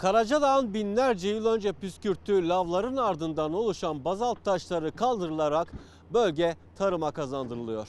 Karacadağ'ın binlerce yıl önce püskürttüğü lavların ardından oluşan bazalt taşları kaldırılarak bölge tarıma kazandırılıyor.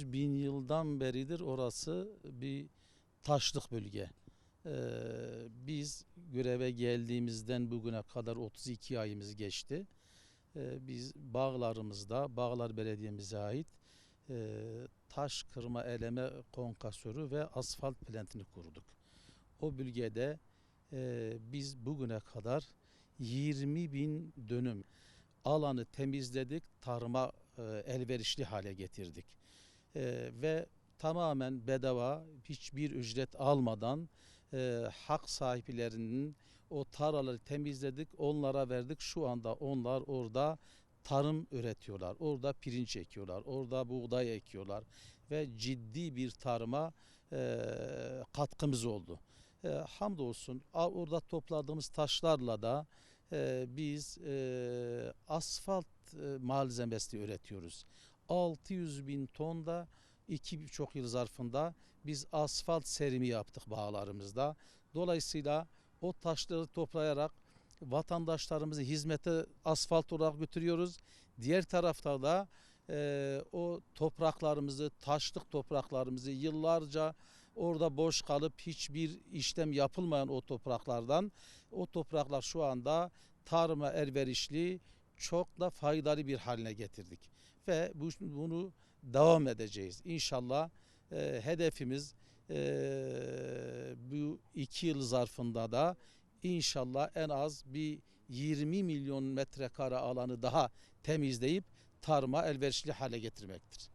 Yüz bin yıldan beridir orası bir taşlık bölge. Ee, biz göreve geldiğimizden bugüne kadar 32 ayımız geçti. Ee, biz bağlarımızda, Bağlar Belediye'mize ait e, taş kırma eleme konkasörü ve asfalt plantini kurduk. O bölgede e, biz bugüne kadar 20 bin dönüm alanı temizledik, tarıma e, elverişli hale getirdik. E, ve tamamen bedava, hiçbir ücret almadan e, hak sahiplerinin o tarlaları temizledik, onlara verdik. Şu anda onlar orada tarım üretiyorlar. Orada pirinç ekiyorlar, orada buğday ekiyorlar ve ciddi bir tarıma e, katkımız oldu. E, hamdolsun orada topladığımız taşlarla da e, biz e, asfalt e, malzemesi üretiyoruz. 600 bin tonda iki birçok yıl zarfında biz asfalt serimi yaptık bağlarımızda. Dolayısıyla o taşları toplayarak vatandaşlarımızı hizmete asfalt olarak götürüyoruz. Diğer tarafta da e, o topraklarımızı, taşlık topraklarımızı yıllarca orada boş kalıp hiçbir işlem yapılmayan o topraklardan o topraklar şu anda tarıma elverişli çok da faydalı bir haline getirdik. Ve bu, bunu devam edeceğiz. İnşallah e, hedefimiz e, bu iki yıl zarfında da inşallah en az bir 20 milyon metrekare alanı daha temizleyip tarıma elverişli hale getirmektir.